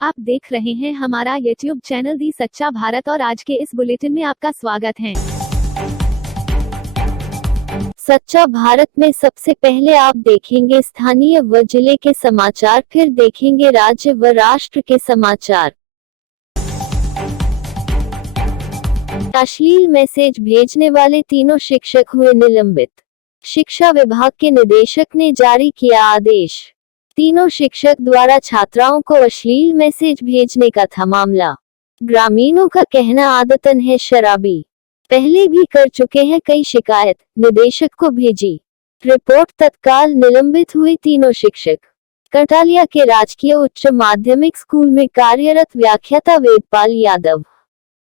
आप देख रहे हैं हमारा YouTube चैनल दी सच्चा भारत और आज के इस बुलेटिन में आपका स्वागत है। सच्चा भारत में सबसे पहले आप देखेंगे स्थानीय व जिले के समाचार, फिर देखेंगे राज्य व राष्ट्र के समाचार। अश्लील मैसेज भेजने वाले तीनों शिक्षक हुए निलंबित। शिक्षा विभाग के निदेशक ने जारी किया आदेश। तीनों शिक्षक द्वारा छात्राओं को अश्लील मैसेज भेजने का था मामला। ग्रामीणों का कहना आदतन है शराबी। पहले भी कर चुके हैं कई शिकायत, निदेशक को भेजी रिपोर्ट। तत्काल निलंबित हुए तीनों शिक्षक। कटालिया के राजकीय उच्च माध्यमिक स्कूल में कार्यरत व्याख्याता वेदपाल यादव,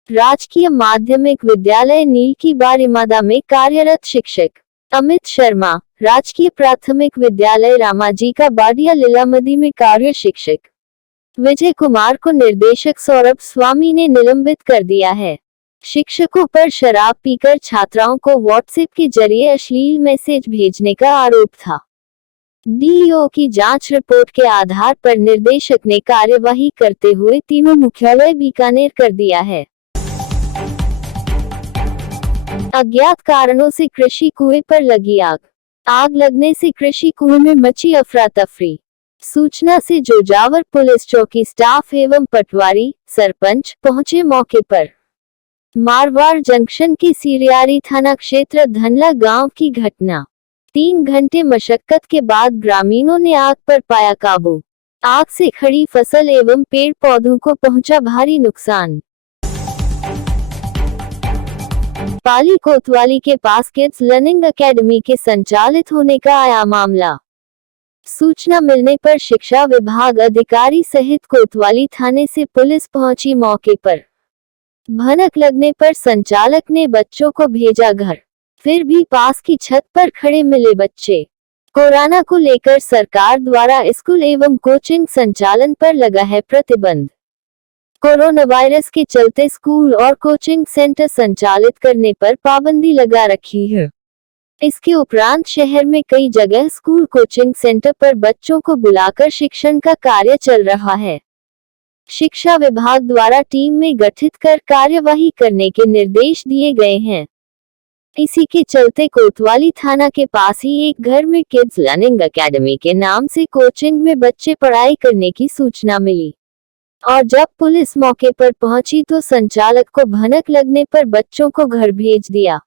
राजकीय माध्यमिक विद्यालय नील की बारीमादा में कार्यरत शिक्षक अमित शर्मा, राजकीय प्राथमिक विद्यालय रामाजी का बाडिया लीलामदी में कार्य शिक्षक विजय कुमार को निर्देशक सौरभ स्वामी ने निलंबित कर दिया है। शिक्षकों पर शराब पीकर छात्राओं को व्हाट्सएप के जरिए अश्लील मैसेज भेजने का आरोप था। डीईओ की जांच रिपोर्ट के आधार पर निर्देशक ने कार्यवाही करते हुए तीनों मुख्यालय बीकानेर कर दिया है। अज्ञात कारणों से कृषि कुएं पर लगी आग। आग लगने से कृषि कुएं में मची अफरा तफरी। सूचना से जोजावर पुलिस चौकी स्टाफ एवं पटवारी सरपंच पहुंचे मौके पर। मारवाड़ जंक्शन के सिरियारी थाना क्षेत्र धनला गांव की घटना। 3 घंटे मशक्कत के बाद ग्रामीणों ने आग पर पाया काबू। आग से खड़ी फसल एवं पेड़ पौधों को पहुंचा भारी नुकसान। पाली कोतवाली के पास किड्स लर्निंग एकेडमी के संचालित होने का आया मामला। सूचना मिलने पर शिक्षा विभाग अधिकारी सहित कोतवाली थाने से पुलिस पहुंची मौके पर। भनक लगने पर संचालक ने बच्चों को भेजा घर, फिर भी पास की छत पर खड़े मिले बच्चे। कोरोना को लेकर सरकार द्वारा स्कूल एवं कोचिंग संचालन पर लगा है प्रतिबंध। कोरोना वायरस के चलते स्कूल और कोचिंग सेंटर संचालित करने पर पाबंदी लगा रखी है। इसके उपरांत शहर में कई जगह स्कूल कोचिंग सेंटर पर बच्चों को बुलाकर शिक्षण का कार्य चल रहा है। शिक्षा विभाग द्वारा टीम में गठित कर कार्यवाही करने के निर्देश दिए गए हैं। इसी के चलते कोतवाली थाना के पास ही एक घर में किड्स लर्निंग एकेडमी के नाम से कोचिंग में बच्चे पढ़ाई करने की सूचना मिली और जब पुलिस मौके पर पहुंची तो संचालक को भनक लगने पर बच्चों को घर भेज दिया।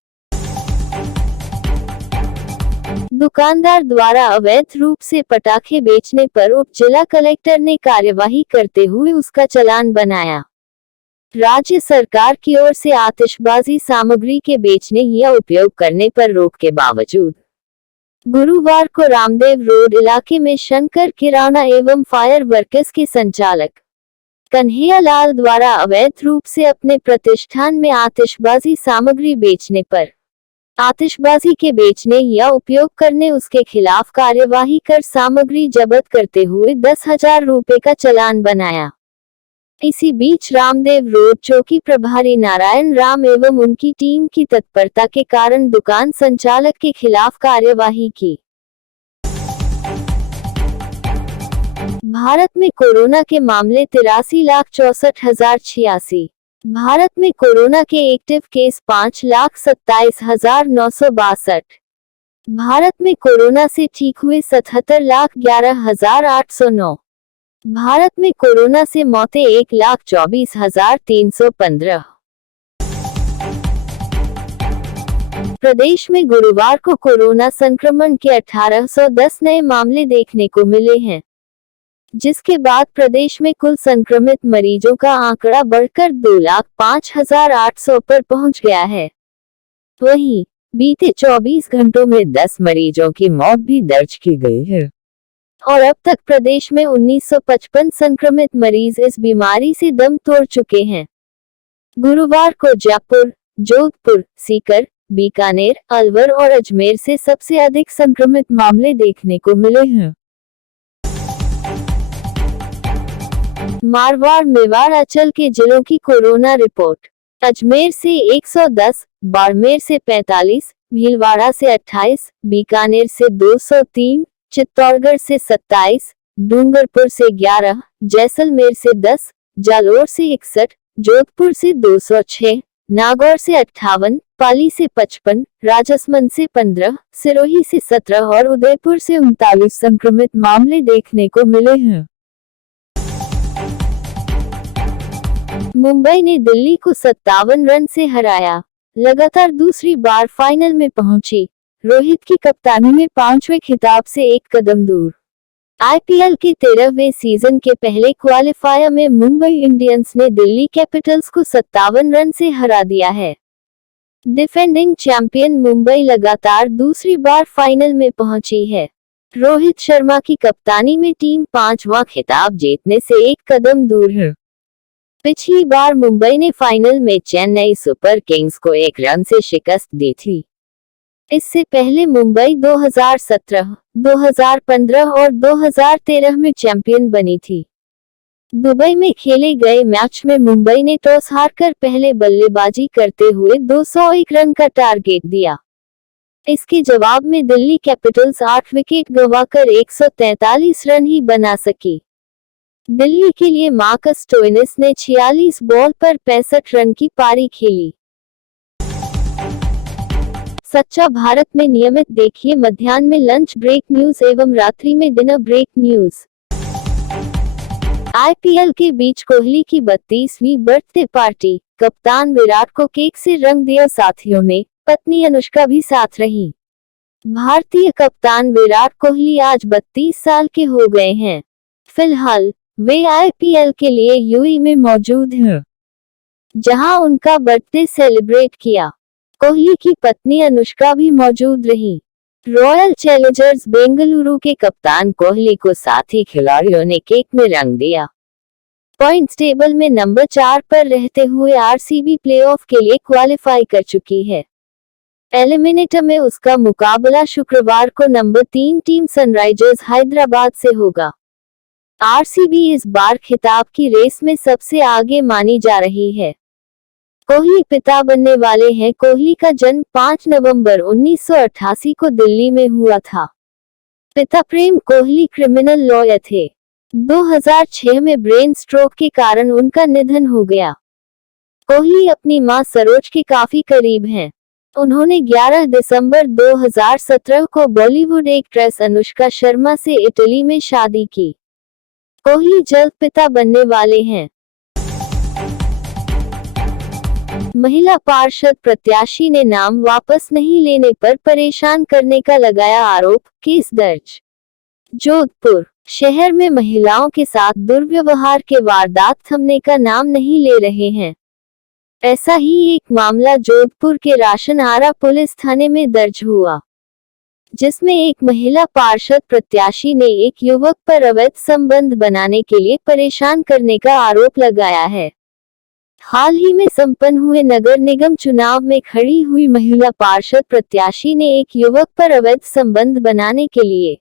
दुकानदार द्वारा अवैध रूप से पटाखे बेचने पर उप जिला कलेक्टर ने कार्यवाही करते हुए उसका चालान बनाया। राज्य सरकार की ओर से आतिशबाजी सामग्री के बेचने या उपयोग करने पर रोक के बावजूद गुरुवार को रामदेव रोड इलाके में शंकर किराना एवं फायर वर्कर्स के संचालक कन्हैया लाल द्वारा अवैध रूप से अपने प्रतिष्ठान में आतिशबाजी सामग्री बेचने पर आतिशबाजी के बेचने या उपयोग करने उसके खिलाफ कार्यवाही कर सामग्री जब्त करते हुए 10,000 रुपए का चालान बनाया। इसी बीच रामदेव रोड चौकी प्रभारी नारायण राम एवं उनकी टीम की तत्परता के कारण दुकान संचालक के खिलाफ कार्यवाही की। भारत में कोरोना के मामले 83,64,086। भारत में कोरोना के एक्टिव केस 5,27,962। भारत में कोरोना से ठीक हुए 77,11,809। भारत में कोरोना से मौतें 1,24,315। प्रदेश में गुरुवार को कोरोना संक्रमण के 1,810 नए मामले देखने को मिले हैं, जिसके बाद प्रदेश में कुल संक्रमित मरीजों का आंकड़ा बढ़कर 2,05,800 पर पहुंच गया है। वहीं बीते 24 घंटों में 10 मरीजों की मौत भी दर्ज की गई है और अब तक प्रदेश में 1955 संक्रमित मरीज इस बीमारी से दम तोड़ चुके हैं। गुरुवार को जयपुर, जोधपुर, सीकर, बीकानेर, अलवर और अजमेर से सबसे अधिक संक्रमित मामले देखने को मिले हैं। मारवाड़, मेवाड़, अंचल के जिलों की कोरोना रिपोर्ट। अजमेर से 110, बाड़मेर से 45, भीलवाड़ा से 28, बीकानेर से 203, चित्तौड़गढ़ से 27, डूंगरपुर से 11, जैसलमेर से 10, जालोर से 61, जोधपुर से 206, नागौर से 58, पाली से 55, राजसमंद से 15, सिरोही से 17 और उदयपुर से 39 संक्रमित मामले देखने को मिले हैं। मुंबई ने दिल्ली को 57 रन से हराया, लगातार दूसरी बार फाइनल में पहुंची। रोहित की कप्तानी में 5वें खिताब से एक कदम दूर। आईपीएल के 13वें सीजन के पहले क्वालिफायर में मुंबई इंडियंस ने दिल्ली कैपिटल्स को 57 रन से हरा दिया है। डिफेंडिंग चैंपियन मुंबई लगातार दूसरी बार फाइनल में पहुंची है। रोहित शर्मा की कप्तानी में टीम 5वां खिताब जीतने से एक कदम दूर है। पिछली बार मुंबई ने फाइनल में चेन्नई सुपर किंग्स को 1 रन से शिकस्त दी थी। इससे पहले मुंबई 2017, 2015 और 2013 में चैंपियन बनी थी। दुबई में खेले गए मैच में मुंबई ने टॉस हारकर पहले बल्लेबाजी करते हुए 201 रन का टारगेट दिया। इसके जवाब में दिल्ली कैपिटल्स 8 विकेट गंवाकर 143 रन ही बना सकी। दिल्ली के लिए मार्कस स्टोइनिस ने 46 बॉल पर 65 रन की पारी खेली। सच्चा भारत में नियमित देखिए मध्याह्न में लंच ब्रेक न्यूज एवं रात्रि में डिनर ब्रेक न्यूज। आईपीएल के बीच कोहली की 32वीं बर्थडे पार्टी, कप्तान विराट को केक से रंग दिया साथियों ने, पत्नी अनुष्का भी साथ रही। भारतीय कप्तान विराट कोहली आज 32 साल के हो गए हैं। फिलहाल वे आईपीएल के लिए यूएई में मौजूद हैं, जहां उनका बर्थडे सेलिब्रेट किया। कोहली की पत्नी अनुष्का भी मौजूद रही। रॉयल चैलेंजर्स बेंगलुरु के कप्तान कोहली को साथी खिलाड़ियों ने केक में रंग दिया। पॉइंट्स टेबल में नंबर 4 पर रहते हुए आरसीबी प्लेऑफ के लिए क्वालिफाई कर चुकी है। एलिमिनेटर में उसका मुकाबला शुक्रवार को नंबर 3 टीम सनराइजर्स हैदराबाद से होगा। आरसीबी इस बार खिताब की रेस में सबसे आगे मानी जा रही है। कोहली पिता बनने वाले हैं। कोहली का जन्म 5 नवंबर 1988 को दिल्ली में हुआ था। पिता प्रेम कोहली क्रिमिनल लॉयर थे। 2006 में ब्रेन स्ट्रोक के कारण उनका निधन हो गया। कोहली अपनी मां सरोज के काफी करीब हैं। उन्होंने 11 दिसंबर 2017 को बॉलीवुड एक्ट्रेस अनुष्का शर्मा से इटली में शादी की। कोहली जल्द पिता बनने वाले हैं। महिला पार्षद प्रत्याशी ने नाम वापस नहीं लेने पर परेशान करने का लगाया आरोप, केस दर्ज। जोधपुर शहर में महिलाओं के साथ दुर्व्यवहार के वारदात थमने का नाम नहीं ले रहे हैं। ऐसा ही एक मामला जोधपुर के राशन आरा पुलिस थाने में दर्ज हुआ, जिसमें एक महिला पार्षद प्रत्याशी ने एक युवक पर अवैध संबंध बनाने के लिए परेशान करने का आरोप लगाया है। हाल ही में संपन्न हुए नगर निगम चुनाव में खड़ी हुई महिला पार्षद प्रत्याशी ने एक युवक पर अवैध संबंध बनाने के लिए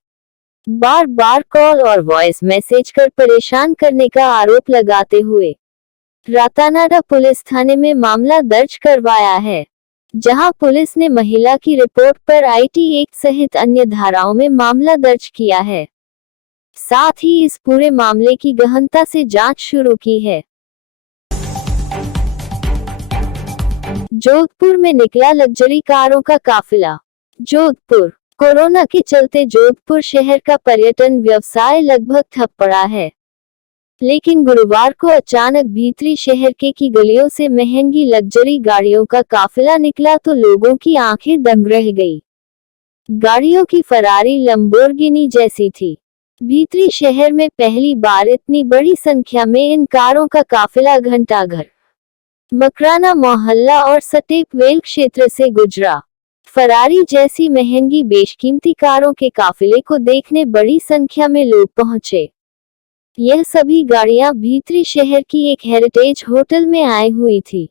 बार बार कॉल और वॉइस मैसेज कर परेशान करने का आरोप लगाते हुए रातानाडा पुलिस थाने में मामला दर्ज करवाया है, जहां पुलिस ने महिला की रिपोर्ट पर आईटी एक्ट सहित अन्य धाराओं में मामला दर्ज किया है। साथ ही इस पूरे मामले की गहनता से जांच शुरू की है। जोधपुर में निकला लग्जरी कारों का काफिला। जोधपुर कोरोना के चलते जोधपुर शहर का पर्यटन व्यवसाय लगभग ठप पड़ा है, लेकिन गुरुवार को अचानक भीतरी शहर के की गलियों से महंगी लग्जरी गाड़ियों का काफिला निकला तो लोगों की आंखें दंग रह गई। गाड़ियों की फरारी लंबोर्गिनी जैसी थी। भीतरी शहर में पहली बार इतनी बड़ी संख्या में इन कारों का काफिला घंटाघर, मकराना मोहल्ला और सटेप वेल क्षेत्र से गुजरा। फरारी जैसी महंगी बेशकीमती कारों के काफिले को देखने बड़ी संख्या में लोग पहुंचे। यह सभी गाड़ियां भीतरी शहर की एक हेरिटेज होटल में आई हुई थी,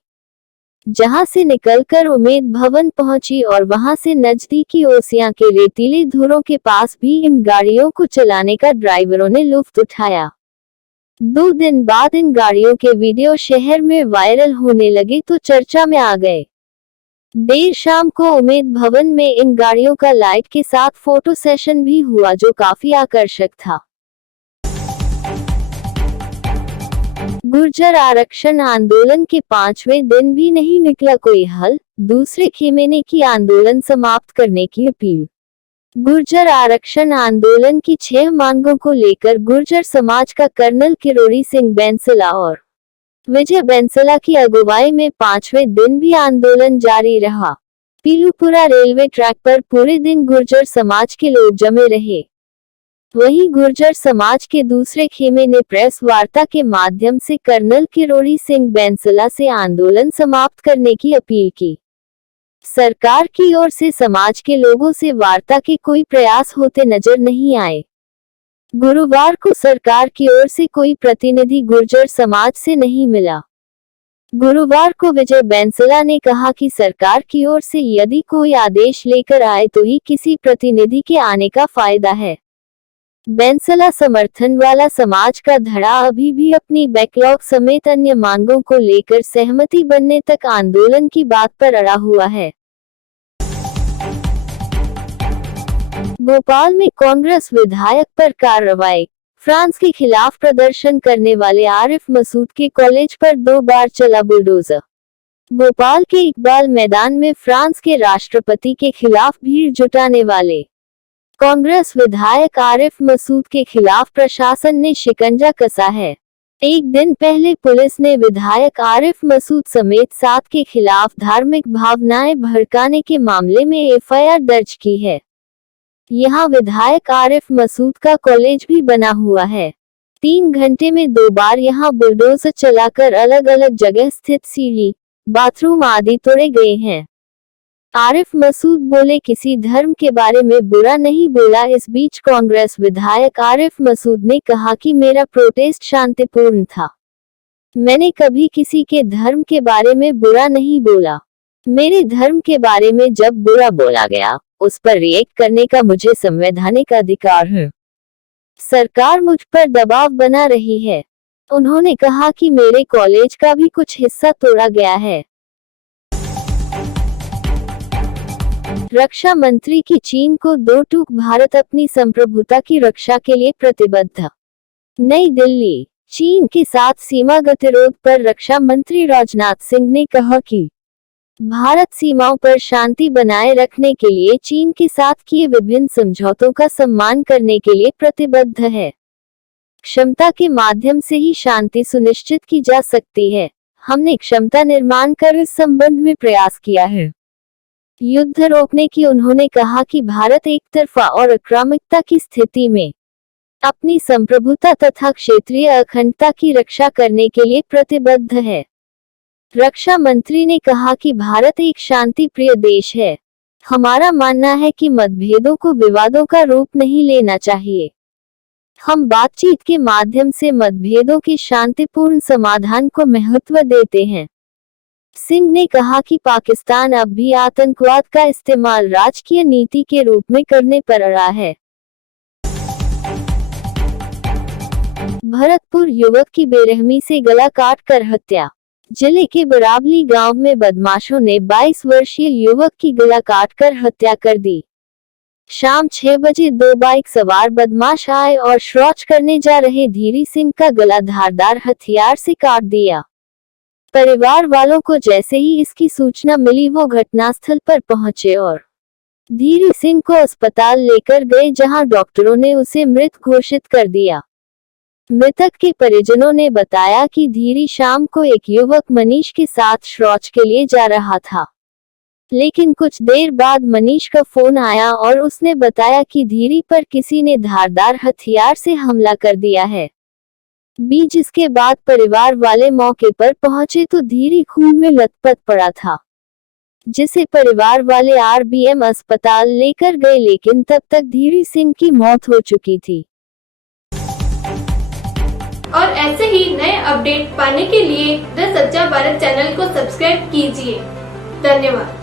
जहां से निकलकर उमेद भवन पहुंची और वहां से नजदीकी ओसियां के रेतीले धुरों के पास भी इन गाड़ियों को चलाने का ड्राइवरों ने लुत्फ उठाया। 2 दिन बाद इन गाड़ियों के वीडियो शहर में वायरल होने लगे तो चर्चा में आ गए। देर शाम को उमेद भवन में इन गाड़ियों का लाइट के साथ फोटो सेशन भी हुआ, जो काफी आकर्षक था। गुर्जर आरक्षण आंदोलन के 5वें दिन भी नहीं निकला कोई हल, दूसरे खेमे ने की आंदोलन समाप्त करने की अपील। गुर्जर आरक्षण आंदोलन की 6 मांगों को लेकर गुर्जर समाज का कर्नल किरोड़ी सिंह बैंसला और विजय बैंसला की अगुवाई में 5वें दिन भी आंदोलन जारी रहा। पीलूपुरा रेलवे ट्रैक पर पूरे दिन गुर्जर समाज के लोग जमे रहे। वहीं गुर्जर समाज के दूसरे खेमे ने प्रेस वार्ता के माध्यम से कर्नल किरोड़ी सिंह बैंसला से आंदोलन समाप्त करने की अपील की। सरकार की ओर से समाज के लोगों से वार्ता के कोई प्रयास होते नजर नहीं आए। गुरुवार को सरकार की ओर से कोई प्रतिनिधि गुर्जर समाज से नहीं मिला। गुरुवार को विजय बैंसला ने कहा कि सरकार की ओर से यदि कोई आदेश लेकर आए तो ही किसी प्रतिनिधि के आने का फायदा है। बैंसला समर्थन वाला समाज का धड़ा अभी भी अपनी बैकलॉग समेत अन्य मांगों को लेकर सहमति बनने तक आंदोलन की बात पर अड़ा हुआ है। भोपाल में कांग्रेस विधायक पर कार्रवाई। फ्रांस के खिलाफ प्रदर्शन करने वाले आरिफ मसूद के कॉलेज पर 2 बार चला बुलडोजर। भोपाल के इकबाल मैदान में फ्रांस के राष्ट्रपति के खिलाफ भीड़ जुटाने वाले कांग्रेस विधायक आरिफ मसूद के खिलाफ प्रशासन ने शिकंजा कसा है। एक दिन पहले पुलिस ने विधायक आरिफ मसूद समेत 7 के खिलाफ धार्मिक भावनाएं भड़काने के मामले में एफआईआर दर्ज की है। यहां विधायक आरिफ मसूद का कॉलेज भी बना हुआ है। 3 घंटे में 2 बार यहां बुलडोजर चलाकर अलग अलग जगह स्थित सीढ़ी, बाथरूम आदि तोड़े गए हैं। आरिफ मसूद बोले किसी धर्म के बारे में बुरा नहीं बोला। इस बीच कांग्रेस विधायक आरिफ मसूद ने कहा कि मेरा प्रोटेस्ट शांतिपूर्ण था। मैंने कभी किसी के धर्म के बारे में बुरा नहीं बोला। मेरे धर्म के बारे में जब बुरा बोला गया उस पर रिएक्ट करने का मुझे संवैधानिक अधिकार है। सरकार मुझ पर दबाव बना रही है। उन्होंने कहा कि मेरे कॉलेज का भी कुछ हिस्सा तोड़ा गया है। रक्षा मंत्री की चीन को 2 टूक। भारत अपनी संप्रभुता की रक्षा के लिए प्रतिबद्ध। नई दिल्ली। चीन के साथ सीमा गतिरोध पर रक्षा मंत्री राजनाथ सिंह ने कहा कि भारत सीमाओं पर शांति बनाए रखने के लिए चीन के साथ किए विभिन्न समझौतों का सम्मान करने के लिए प्रतिबद्ध है। क्षमता के माध्यम से ही शांति सुनिश्चित की जा सकती है। हमने क्षमता निर्माण कर इस संबंध में प्रयास किया है। युद्ध रोकने की उन्होंने कहा कि भारत एक तरफा और आक्रामकता की स्थिति में अपनी संप्रभुता तथा क्षेत्रीय अखंडता की रक्षा करने के लिए प्रतिबद्ध है। रक्षा मंत्री ने कहा कि भारत एक शांति प्रिय देश है। हमारा मानना है कि मतभेदों को विवादों का रूप नहीं लेना चाहिए। हम बातचीत के माध्यम से मतभेदों के शांतिपूर्ण समाधान को महत्व देते हैं। सिंह ने कहा कि पाकिस्तान अब भी आतंकवाद का इस्तेमाल राजकीय नीति के रूप में करने पर अड़ा है। भरतपुर युवक की बेरहमी से गला काट कर हत्या। जिले के बराबली गांव में बदमाशों ने 22 वर्षीय युवक की गला काट कर हत्या कर दी। शाम 6 बजे 2 बाइक सवार बदमाश आए और शौच करने जा रहे धीरी सिंह का गला धारदार हथियार से काट दिया। परिवार वालों को जैसे ही इसकी सूचना मिली वो घटनास्थल पर पहुंचे और धीरी सिंह को अस्पताल लेकर गए, जहां डॉक्टरों ने उसे मृत घोषित कर दिया। मृतक के परिजनों ने बताया कि धीरी शाम को एक युवक मनीष के साथ शौच के लिए जा रहा था, लेकिन कुछ देर बाद मनीष का फोन आया और उसने बताया कि धीरी पर किसी ने धारदार हथियार से हमला कर दिया है। जिसके बाद परिवार वाले मौके पर पहुंचे तो धीरी खून में लथपथ पड़ा था, जिसे परिवार वाले आरबीएम अस्पताल लेकर गए, लेकिन तब तक धीरी सिंह की मौत हो चुकी थी। और ऐसे ही नए अपडेट पाने के लिए द सच्चा भारत चैनल को सब्सक्राइब कीजिए। धन्यवाद।